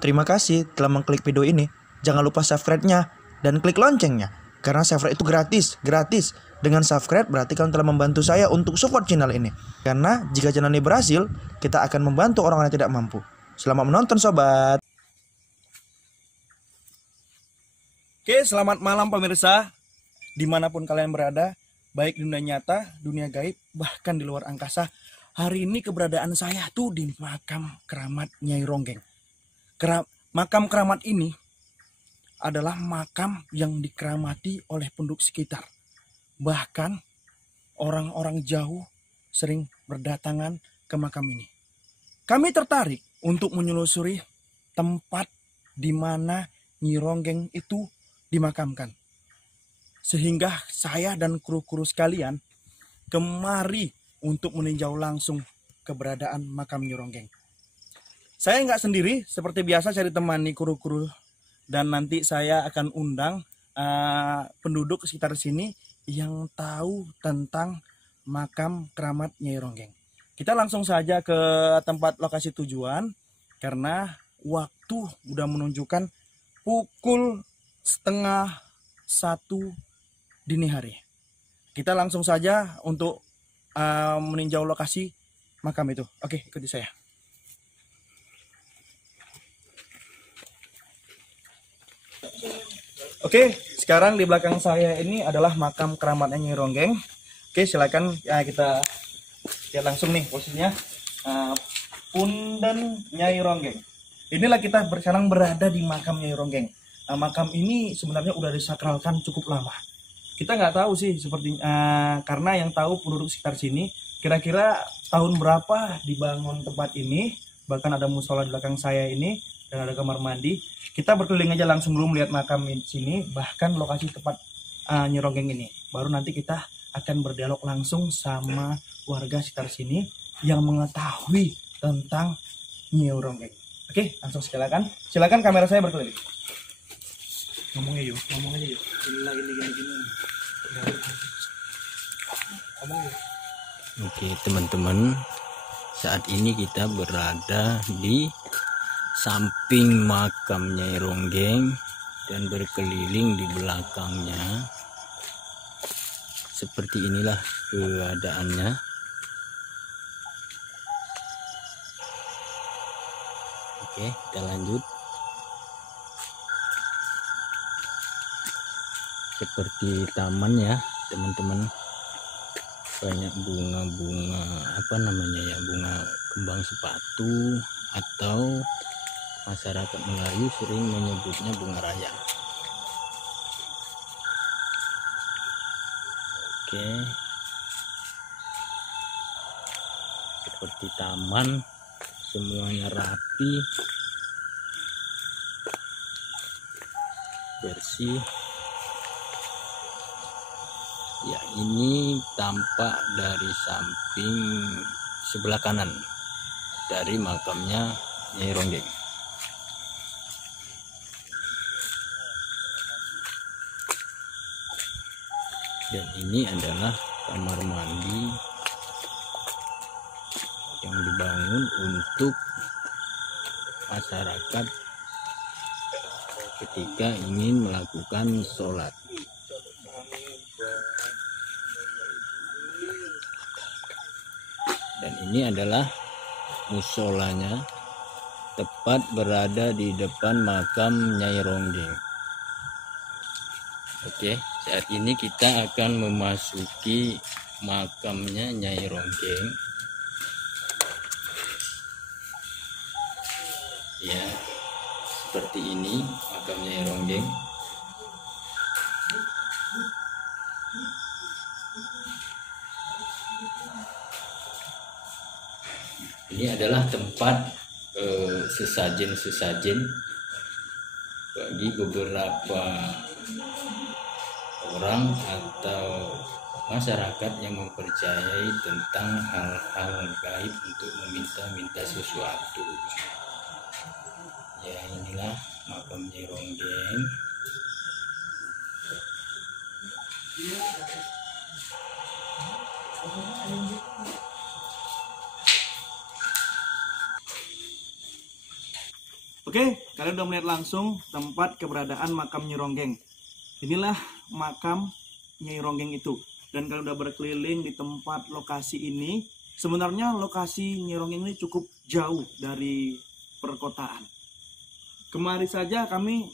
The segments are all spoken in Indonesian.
Terima kasih telah mengklik video ini. Jangan lupa subscribe-nya dan klik loncengnya. Karena subscribe itu gratis. Dengan subscribe berarti kalian telah membantu saya untuk support channel ini. Karena jika channel ini berhasil, kita akan membantu orang-orang yang tidak mampu. Selamat menonton sobat. Oke, selamat malam pemirsa. Dimanapun kalian berada, baik di dunia nyata, dunia gaib, bahkan di luar angkasa. Hari ini keberadaan saya tuh di makam keramat Nyai Ronggeng. Makam keramat ini adalah makam yang dikeramati oleh penduduk sekitar. Bahkan orang-orang jauh sering berdatangan ke makam ini. Kami tertarik untuk menelusuri tempat di mana Nyai Ronggeng itu dimakamkan. Sehingga saya dan kru-kru sekalian kemari untuk meninjau langsung keberadaan makam Nyai Ronggeng. Saya nggak sendiri, seperti biasa saya ditemani kru-kru dan nanti saya akan undang penduduk sekitar sini yang tahu tentang makam keramat Nyai Ronggeng. Kita langsung saja ke tempat lokasi tujuan karena waktu udah menunjukkan pukul 12:30 dini hari. Kita langsung saja untuk meninjau lokasi makam itu. Oke, ikuti saya. Oke, sekarang di belakang saya ini adalah makam keramatnya Nyai Ronggeng. Oke, silakan kita lihat langsung nih posisinya. Pundan Nyai Ronggeng. Inilah kita sekarang berada di makam Nyai Ronggeng. Makam ini sebenarnya udah disakralkan cukup lama. Kita nggak tahu sih seperti karena yang tahu penduduk sekitar sini. Kira-kira tahun berapa dibangun tempat ini? Bahkan ada musola di belakang saya ini dan ada kamar mandi. Kita berkeliling aja langsung dulu melihat makam di sini, bahkan lokasi tempat Nyai Ronggeng ini. Baru nanti kita akan berdialog langsung sama warga sekitar sini yang mengetahui tentang Nyai Ronggeng. Oke, langsung silakan. Silakan kamera saya berkeliling. Ngomong aja yuk. Gini. Oke teman-teman, saat ini kita berada di samping makam Nyai Ronggeng dan berkeliling di belakangnya. Seperti inilah keadaannya. Oke, kita lanjut. Seperti taman ya teman-teman, banyak bunga-bunga bunga kembang sepatu atau masyarakat Melayu sering menyebutnya bunga raya. Oke, seperti taman, semuanya rapi, bersih. Ya, ini tampak dari samping sebelah kanan dari makamnya Nyai Ronggeng. Dan ini adalah kamar mandi yang dibangun untuk masyarakat ketika ingin melakukan sholat. Dan ini adalah musolanya, tepat berada di depan makam Nyai Ronggeng. Oke, saat ini kita akan memasuki makamnya Nyai Ronggeng. Ya, seperti ini makam Nyai Ronggeng. Ini adalah tempat sesajen bagi beberapa orang atau masyarakat yang mempercayai tentang hal-hal gaib untuk meminta-minta sesuatu. Ya, inilah makam Nyai Ronggeng. Oke, kalian udah melihat langsung tempat keberadaan makam Nyi Ronggeng. Inilah makam Nyi Ronggeng itu. Dan kalian udah berkeliling di tempat lokasi ini. Sebenarnya lokasi Nyi Ronggeng ini cukup jauh dari perkotaan. Kemari saja kami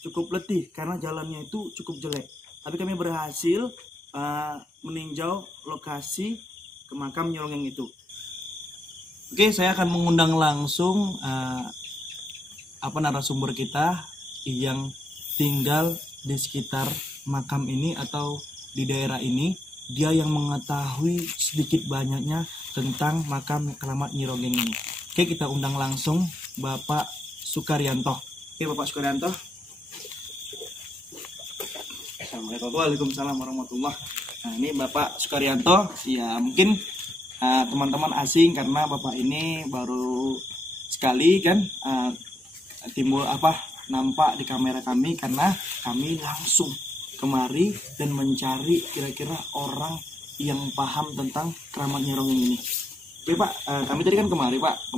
cukup letih karena jalannya itu cukup jelek. Tapi kami berhasil meninjau lokasi ke makam Nyi Ronggeng itu. Oke, saya akan mengundang langsung narasumber kita yang tinggal di sekitar makam ini atau di daerah ini. Dia yang mengetahui sedikit banyaknya tentang makam keramat Nyi Ronggeng ini. Oke, kita undang langsung Bapak Sukaryanto. Oke, Bapak Sukaryanto. Assalamualaikum. Waalaikumsalam warahmatullahi. Nah, ini Bapak Sukaryanto. Ya, mungkin teman-teman asing karena Bapak ini baru sekali kan timbul nampak di kamera kami karena kami langsung kemari dan mencari kira-kira orang yang paham tentang keramat Nyi Ronggeng ini. Oke Pak, kami tadi kan kemari Pak,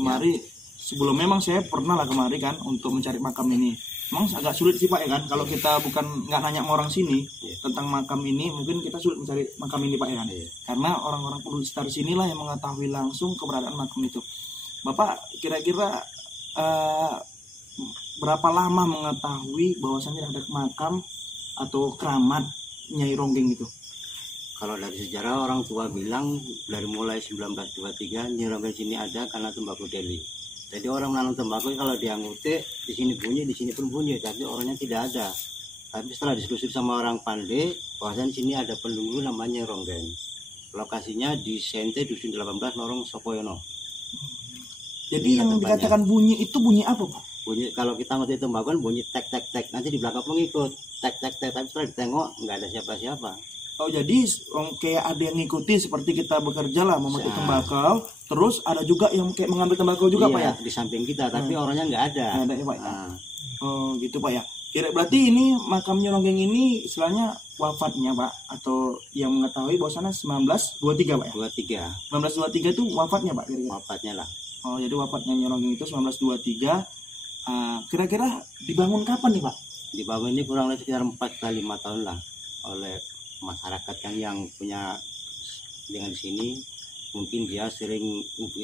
sebelum memang saya pernah lah kemari kan untuk mencari makam ini. Memang agak sulit sih Pak ya kan, kalau kita nggak nanya sama orang sini tentang makam ini, mungkin kita sulit mencari makam ini Pak ya kan. Karena orang-orang penduduk sekitar sinilah yang mengetahui langsung keberadaan makam itu. Bapak kira-kira berapa lama mengetahui bahwasannya ada makam atau keramat Nyai Ronggeng itu? Kalau dari sejarah orang tua bilang dari mulai 1923 Nyai Ronggeng sini ada karena tembakau Deli. Jadi orang nanam tembakau kalau dia ngutik di sini bunyi, di sini pun bunyi, tapi orangnya tidak ada. Tapi setelah diskusi sama orang pandai, bahwasan sini ada penunggu namanya Nyai Ronggeng. Lokasinya di Sente Dusun 18 Lorong Sopoyono. Jadi yang dikatakan bunyi itu bunyi apa Pak? Bunyi kalau kita ngutik tembakau bunyi tek tek tek, nanti di belakang pengikut tek tek tek, tapi setelah ditengok nggak ada siapa-siapa. Oh jadi kayak ada yang ngikuti seperti kita bekerja lah memetik tembakau, terus ada juga yang kayak mengambil tembakau juga Pak ya? Di samping kita, tapi orangnya nggak ada. Nggak ada ya Pak ya? Oh gitu Pak ya. Kira berarti ini makam Nyi Ronggeng ini istilahnya wafatnya Pak, atau yang mengetahui bahwasannya 1923 Pak ya? 23. 1923 itu wafatnya Pak kira-kira? Wafatnya lah. Oh jadi wafatnya Nyi Ronggeng itu 1923. Kira-kira dibangun kapan nih Pak? Dibangun ini kurang lebih sekitar 4 ke 5 tahun lah oleh masyarakat kan yang punya dengan di sini. Mungkin dia sering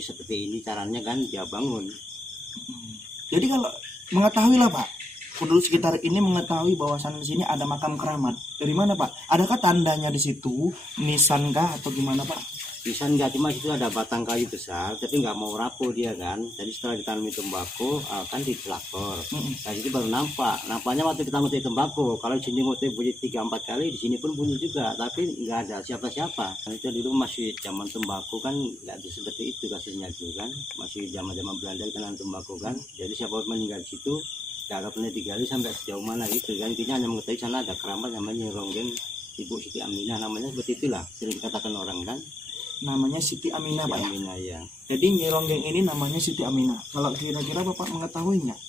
seperti ini caranya kan dia bangun. Jadi kalau mengetahui lah Pak, penduduk sekitar ini mengetahui bahwasan di sini ada makam keramat. Dari mana Pak? Adakah tandanya di situ? Nisan kah atau gimana Pak? Bisa nggak, cuma itu ada batang kayu besar tapi nggak mau rapuh dia kan. Jadi setelah ditanami tembakau kan ditelakor. Nah itu baru nampaknya waktu kita ngutik tembakau, kalau di sini ngutik bunyi 3-4 kali, di sini pun bunyi juga, tapi nggak ada siapa-siapa. Nah, itu dulu masih zaman tembakau kan, nggak seperti itu kasusnya dulu kan, masih zaman Belanda kita nanam tembakau kan. Jadi siapa meninggal di situ nggak pernah digali sampai sejauh mana gitu kan. Intinya hanya mengetahui sana ada keramat namanya Ronggeng Ibu Siti Aminah, namanya seperti itulah sering dikatakan orang kan. Namanya Siti Aminah Pak ya? Aminah, ya. Jadi Nyi Ronggeng ini namanya Siti Aminah. Kalau kira-kira Bapak mengetahui nggak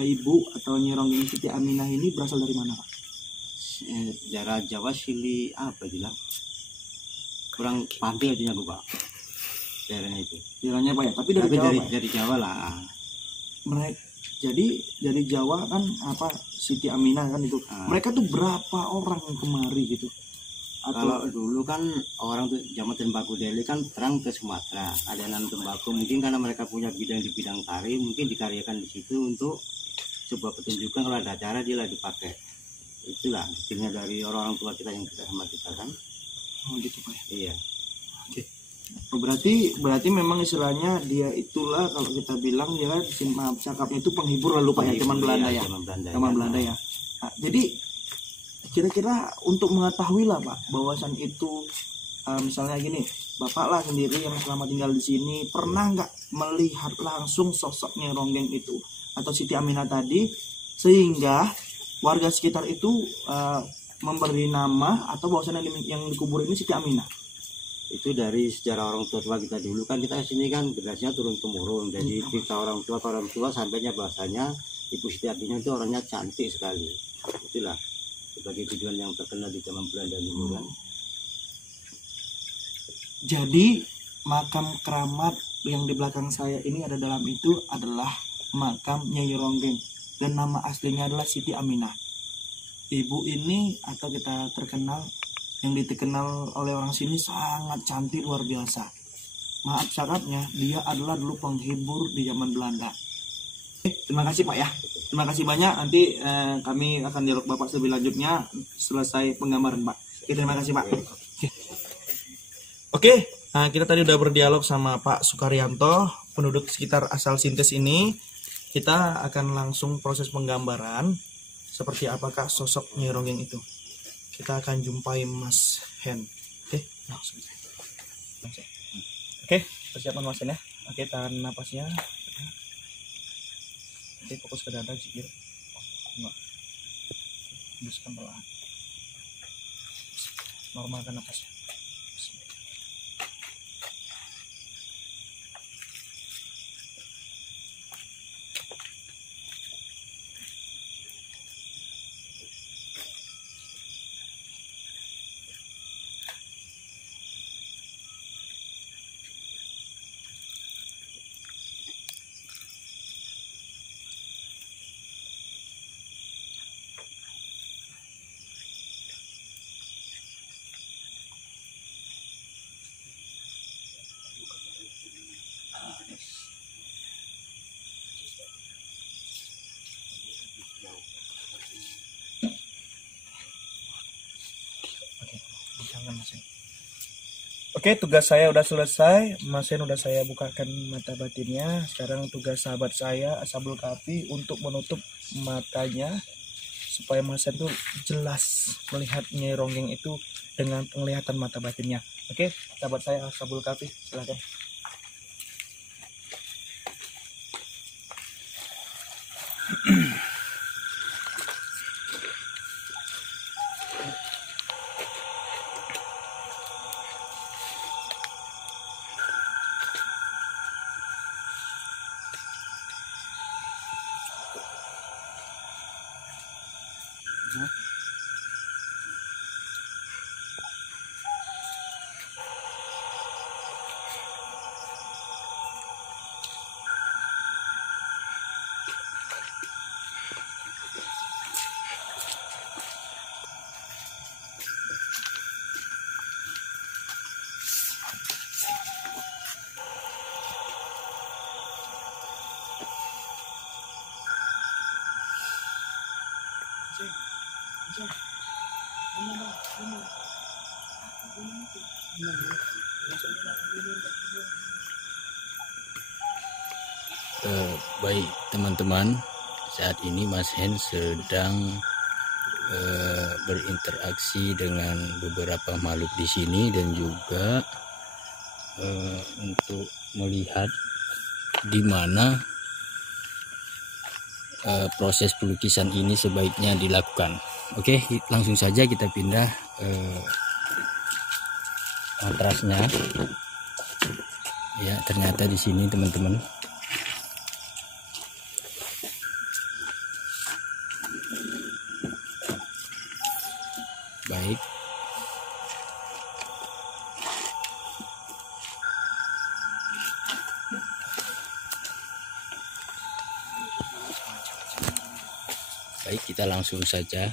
Ibu atau Nyi Ronggeng Siti Aminah ini berasal dari mana Pak? Daerah Jawa Sili apa bilang? Kurang paham aja aku Pak. Daerahnya itu. Daerahnya Pak ya? Tapi dari Jawa Pak? Dari Jawa lah. Mereka jadi dari Jawa kan Siti Aminah kan itu. Mereka tuh berapa orang yang kemari gitu? Kalau dulu kan orang tuh zaman tembakau Deli kan terang ke Sumatera, ada nanam tembakau, mungkin karena mereka punya bidang di bidang tari, mungkin dikaryakan di situ untuk sebuah pertunjukan, kalau ada acara dia lah dipakai. Itulah buktinya dari orang-orang tua kita yang kita sama kita kan. Oh gitu Pak. Iya. Oke. Oh, berarti memang istilahnya dia itulah kalau kita bilang ya kan cakapnya itu penghibur lalu Pak ya, zaman Belanda ya. Zaman Belanda ya. Nah, jadi kira-kira untuk mengetahui lah Pak bahwasan itu misalnya gini, Bapak lah sendiri yang selama tinggal di sini pernah nggak melihat langsung sosoknya Ronggeng itu atau Siti Aminah tadi sehingga warga sekitar itu memberi nama atau bahwasan yang dikubur ini Siti Aminah? Itu dari sejarah orang tua kita dulu kan, kita sini kan generasinya turun temurun, jadi kita orang tua sampainya bahasanya Ibu Siti Aminah itu orangnya cantik sekali. Itulah sebagai tujuan yang terkenal di zaman Belanda dulu kan. Jadi makam keramat yang di belakang saya ini ada dalam itu adalah makam Nyai Ronggeng, dan nama aslinya adalah Siti Aminah. Ibu ini atau kita terkenal, yang dikenal oleh orang sini sangat cantik luar biasa. Maaf cakapnya, dia adalah dulu penghibur di zaman Belanda. Terima kasih Pak ya. Terima kasih banyak. Nanti kami akan dialog Bapak lebih lanjutnya selesai penggambaran Pak. Oke, terima kasih Pak. Oke, nah kita tadi udah berdialog sama Pak Sukaryanto, penduduk sekitar asal Sintes ini. Kita akan langsung proses penggambaran seperti apakah sosok Nyai Ronggeng itu. Kita akan jumpai Mas Hen. Oke, langsung. Oke, persiapan Mas Hen ya. Oke, tahan napasnya. Oke, fokus ke dada, jikir. Enggak. Hembuskan perlahan. Normalkan napasnya. Oke, tugas saya udah selesai. Mas Hen udah saya bukakan mata batinnya. Sekarang tugas sahabat saya, Ashabul Kahfi, untuk menutup matanya supaya Mas Hen tuh jelas melihat Nyai Ronggeng itu dengan penglihatan mata batinnya. Oke, sahabat saya Ashabul Kahfi, silakan. Baik teman-teman, saat ini Mas Hen sedang berinteraksi dengan beberapa makhluk di sini dan juga untuk melihat di mana proses pelukisan ini sebaiknya dilakukan. Oke, langsung saja kita pindah atrasnya. Ya, ternyata di sini teman-teman. Baik. Baik, kita langsung saja.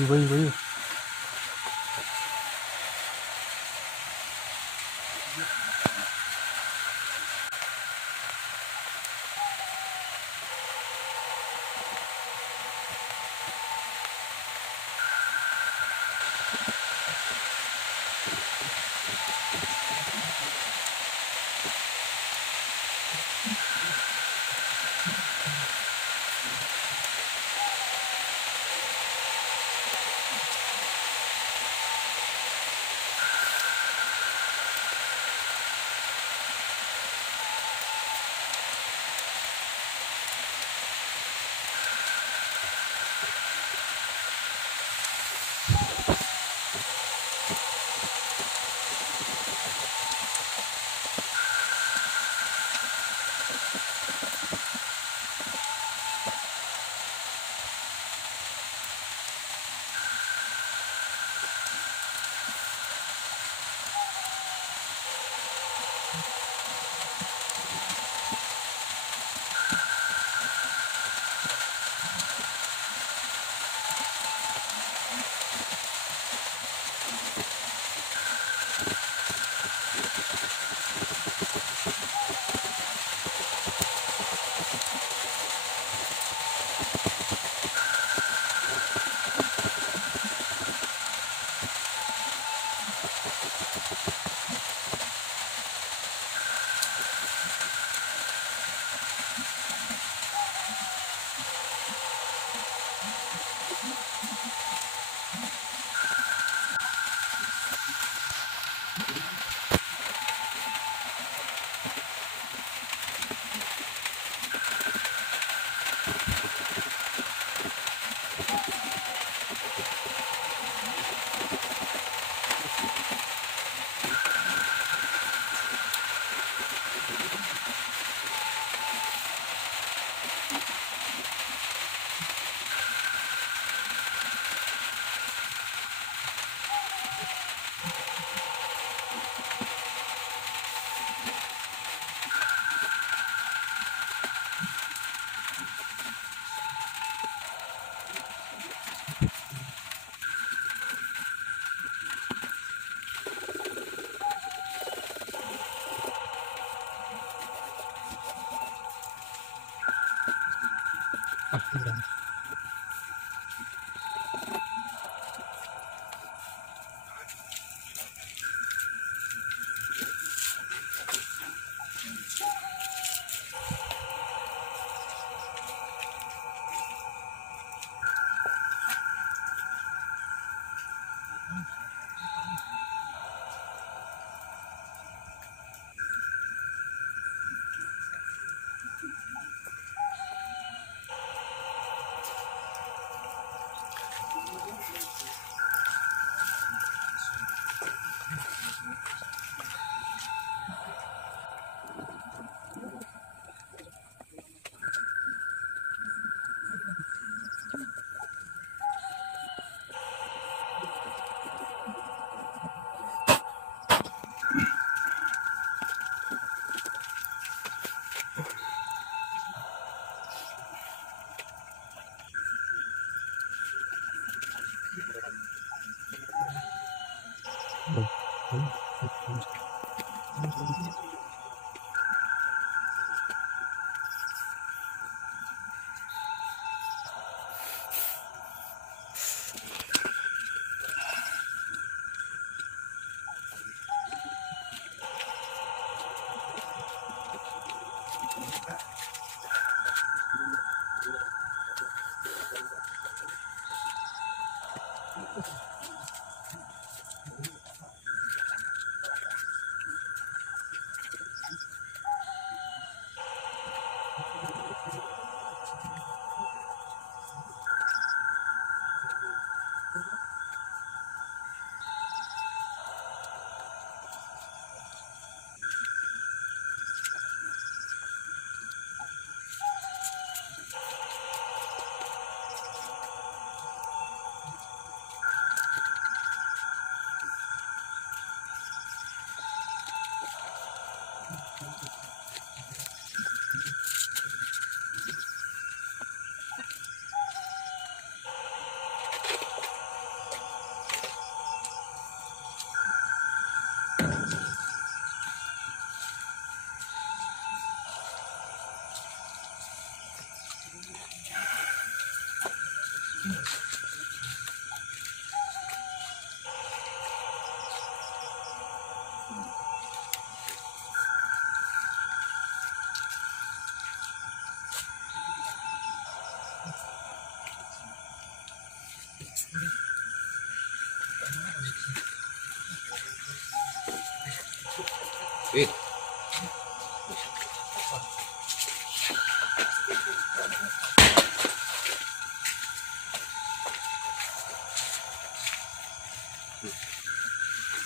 Bayu.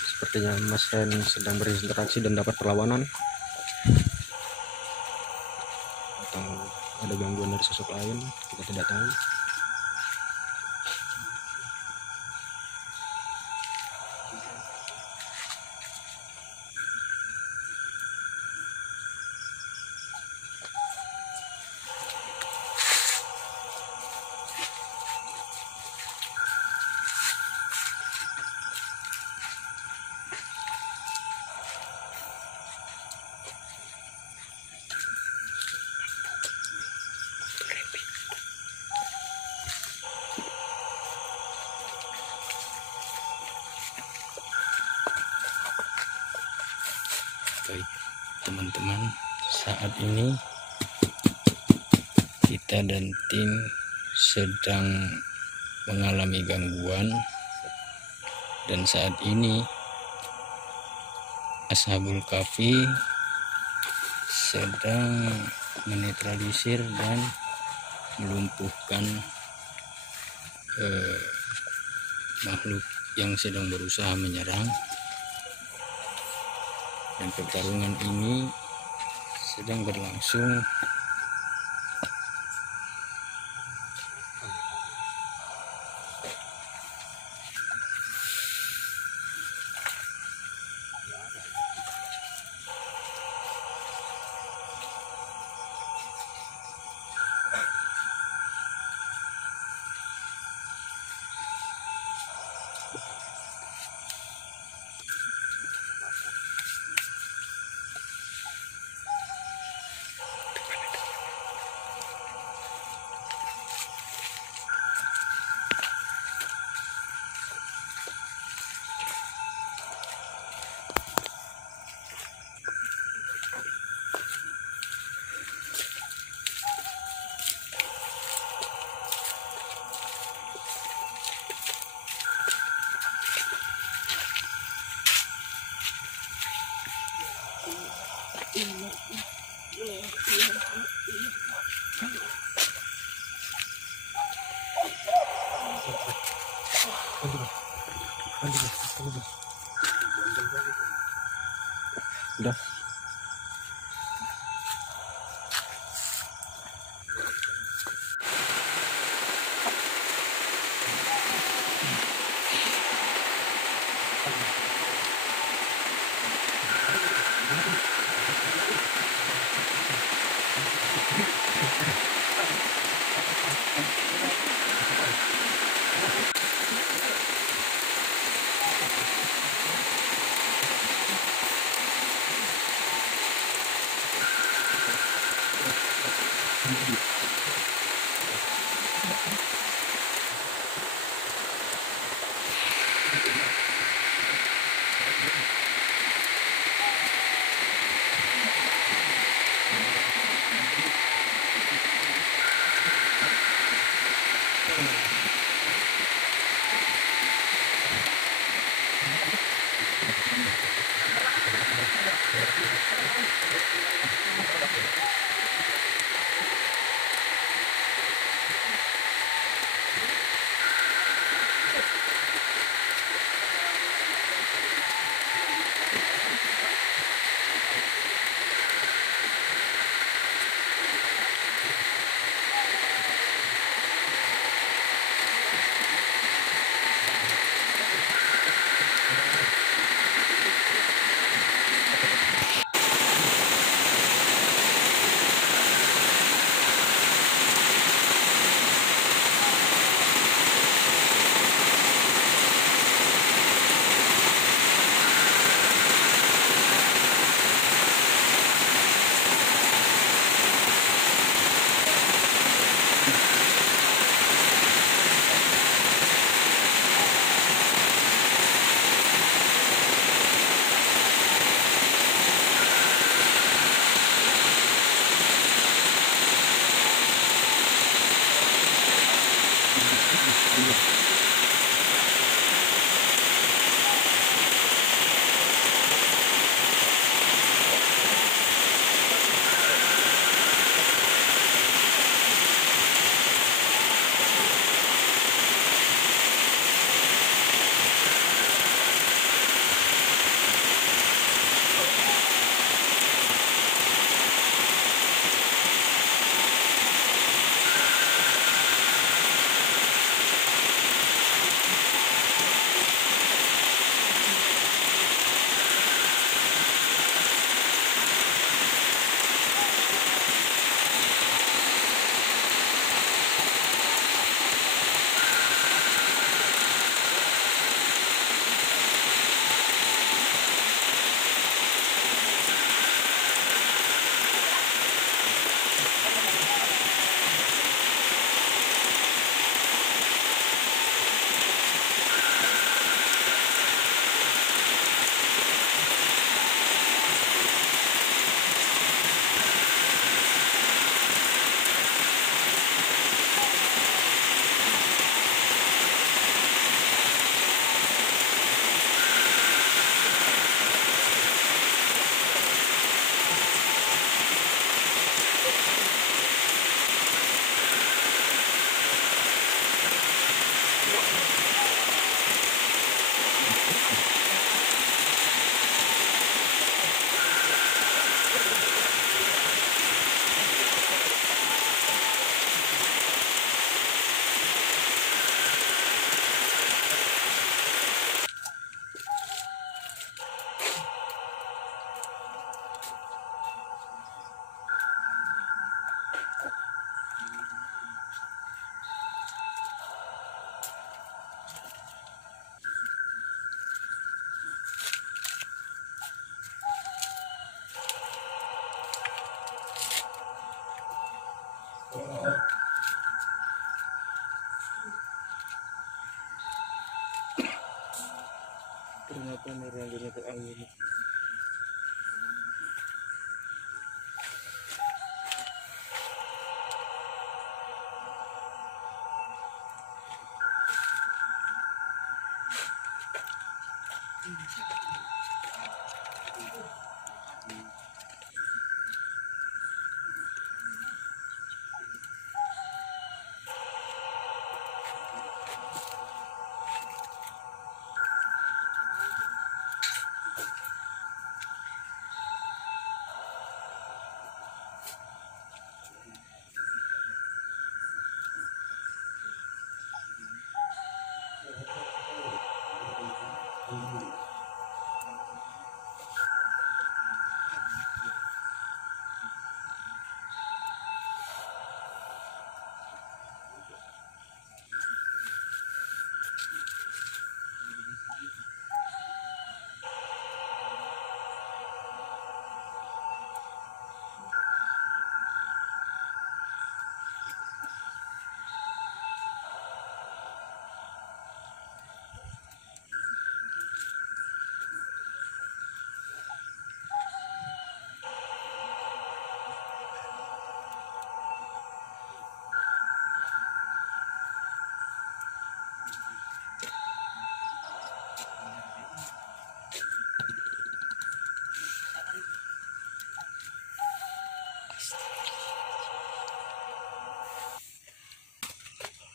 Sepertinya Mas Ren sedang berinteraksi dan dapat perlawanan, atau ada gangguan dari sosok lain, kita tidak tahu. Baik teman-teman, saat ini kita dan tim sedang mengalami gangguan, dan saat ini Ashabul Kahfi sedang menetralisir dan melumpuhkan makhluk yang sedang berusaha menyerang, dan pertarungan ini sedang berlangsung. Udah.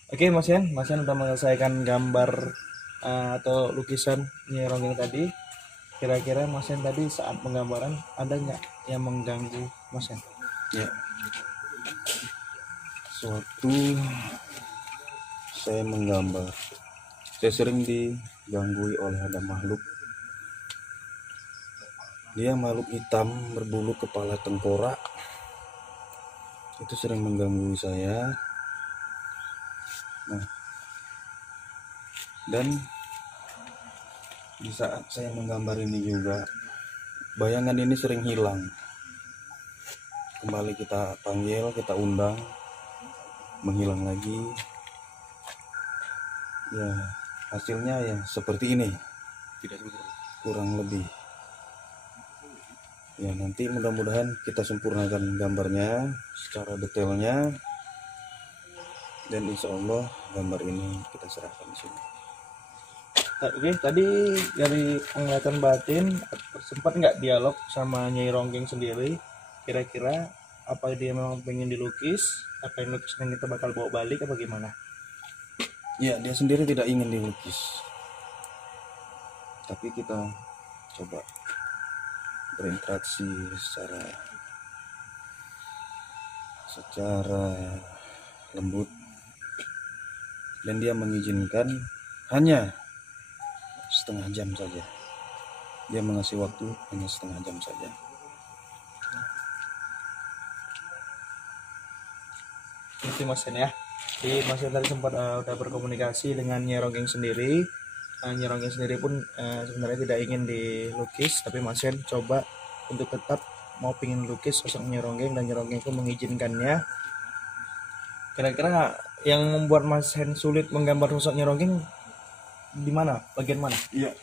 Oke Mas Yan udah menyelesaikan gambar atau lukisan Nyai Ronggeng tadi. Kira-kira Mas Yan tadi saat penggambaran ada nggak yang mengganggu Mas Yan? Ya. Suatu saya menggambar, saya sering diganggu oleh ada makhluk. Dia makhluk hitam berbulu kepala tengkorak. Itu sering mengganggu saya. Nah, dan di saat saya menggambar ini juga bayangan ini sering hilang. Kembali kita panggil, kita undang, menghilang lagi. Ya, hasilnya ya seperti ini. Tidak seperti itu. Kurang lebih. Ya, nanti mudah-mudahan kita sempurnakan gambarnya secara detailnya. Dan insya Allah gambar ini kita serahkan di sini. Oke, tadi dari penglihatan batin sempat nggak dialog sama Nyai Ronggeng sendiri? Kira-kira apa dia memang pengen dilukis? Apa yang lukisan kita bakal bawa balik apa gimana? Ya, dia sendiri tidak ingin dilukis. Tapi kita coba berinteraksi secara lembut. Dan dia mengizinkan hanya setengah jam saja. Dia mengasih waktu hanya setengah jam saja. Itu Mas Yan ya. Jadi Mas Yan tadi sempat udah berkomunikasi dengan Nyai Ronggeng sendiri. Nyai Ronggeng sendiri pun sebenarnya tidak ingin dilukis, tapi Mas Yan coba untuk tetap mau pingin lukis sosok Nyai Ronggeng, dan Nyai Ronggeng itu mengizinkannya. Kira-kira yang membuat Mas Yan sulit menggambar sosok Nyai Ronggeng di mana? Bagian mana? Iya,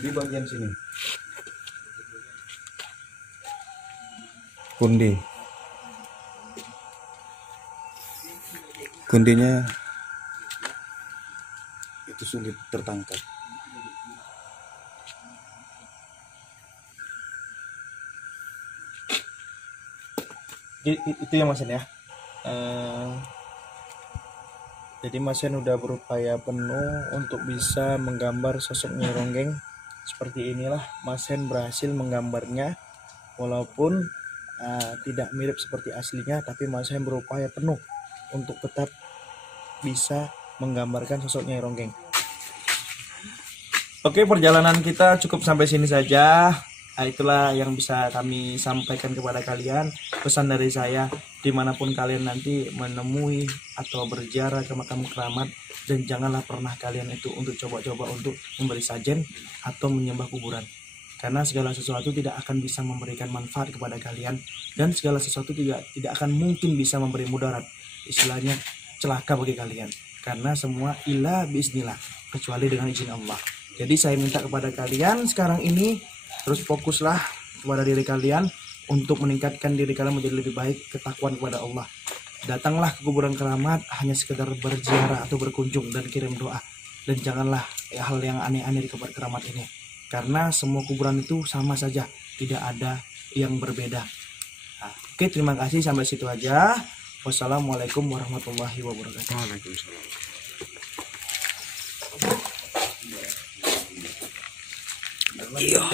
di bagian sini. Kundinya itu sulit tertangkap. Itu ya Mas Yan ya. Jadi Mas Yan udah berupaya penuh untuk bisa menggambar sosok Nyai Ronggeng. Seperti inilah Mas Yan berhasil menggambarnya, walaupun tidak mirip seperti aslinya, tapi Mas Yan berupaya penuh untuk tetap bisa menggambarkan sosok Nyai Ronggeng. Oke, perjalanan kita cukup sampai sini saja. Itulah yang bisa kami sampaikan kepada kalian. Pesan dari saya, dimanapun kalian nanti menemui atau berziarah ke makam keramat, dan janganlah pernah kalian itu untuk coba-coba untuk memberi sajen atau menyembah kuburan. Karena segala sesuatu tidak akan bisa memberikan manfaat kepada kalian, dan segala sesuatu tidak akan mungkin bisa memberi mudarat. Istilahnya celaka bagi kalian. Karena semua illa bismillah, kecuali dengan izin Allah. Jadi saya minta kepada kalian sekarang ini terus fokuslah kepada diri kalian untuk meningkatkan diri kalian menjadi lebih baik, ketakwaan kepada Allah. Datanglah ke kuburan keramat hanya sekedar berziarah atau berkunjung dan kirim doa. Dan janganlah hal yang aneh-aneh di kuburan keramat ini. karena semua kuburan itu sama saja, tidak ada yang berbeda. Nah, oke, terima kasih, sampai situ aja. Wassalamualaikum warahmatullahi wabarakatuh. Waalaikumsalam. Iya.